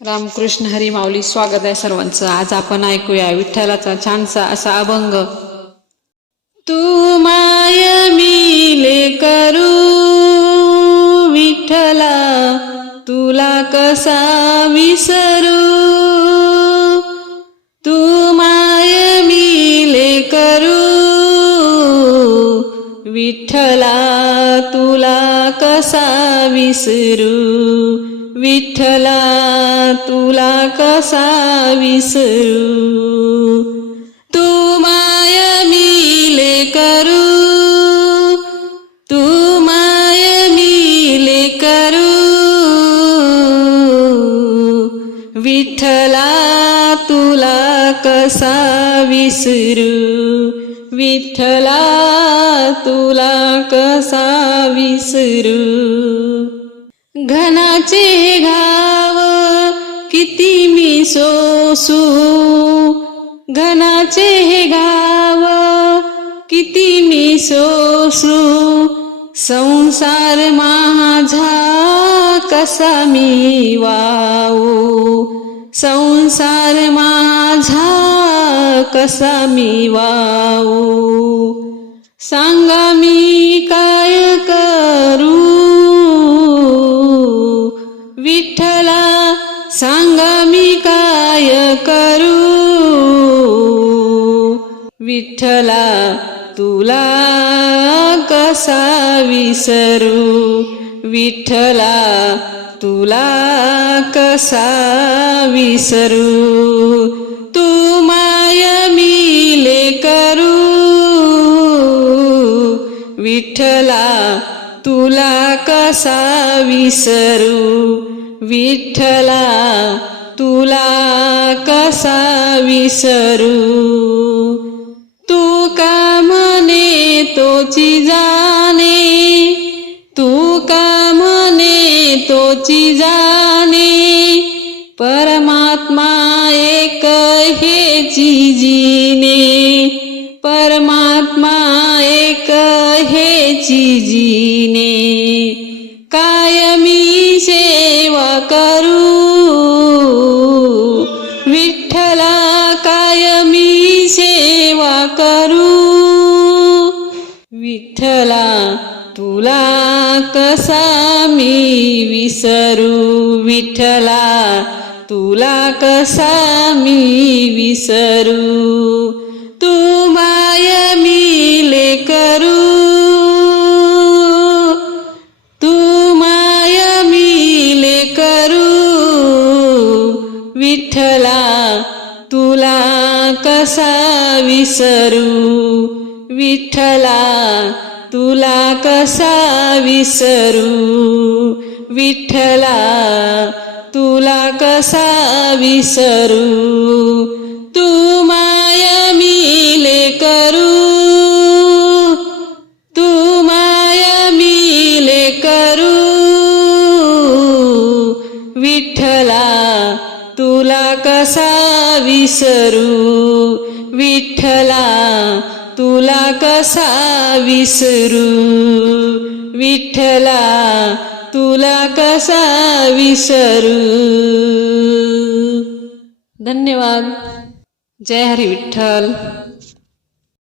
रामकृष्ण हरी माऊली स्वागत आहे सर्वांचं. आज आपण ऐकूया विठ्ठलाचा छानसा असा अभंग. तू माय मिले करू विठ्ठला तुला कसा विसरू? तू माय मिले करू विठ्ठला तुला कसा विसरू? विठ्ठला तुला कसा विसरू? तू माय मिले करू? तू माय मिले करू? विठ्ठला तुला कसा विसरू? विठ्ठला तुला कसा विसरू? घनाचे घाव किती मी सोसू. घनाचे हे गाव किती मी सोसू. संसार माझा कसा मी वाऊ संसार माझा कसा मी वाऊ सांग विठ्ठला सांगा मी काय करू? विठ्ठला तुला कसा विसरू? विठ्ठला तुला कसा विसरू? तू माय मिले करू? विठ्ठला तुला कसा विसरू? विठ्ठला तुला कसा विसरू? तू का म्हणे तोची जाणे? तू का म्हणे तोची जाणे? परमात्मा एक हेची जिने. परमात्मा एक हेची जिने. विठ्ठला तुला कसा मी विसरू विठ्ठला? तुला कसा मी विसरू? तू माय मिले करू तू माय मिले करू विठ्ठला तुला कसा विसरू? विठ्ठला तुला कसा विसरू? विठ्ठला तुला कसा विसरू? तू माय मिले करू? तू माय मिले करू? विठ्ठला तुला कसा विसरू? विठ्ठला तुला कसा विसरू? विठ्ठला तुला कसा विसरू? धन्यवाद. जय हरी विठ्ठल.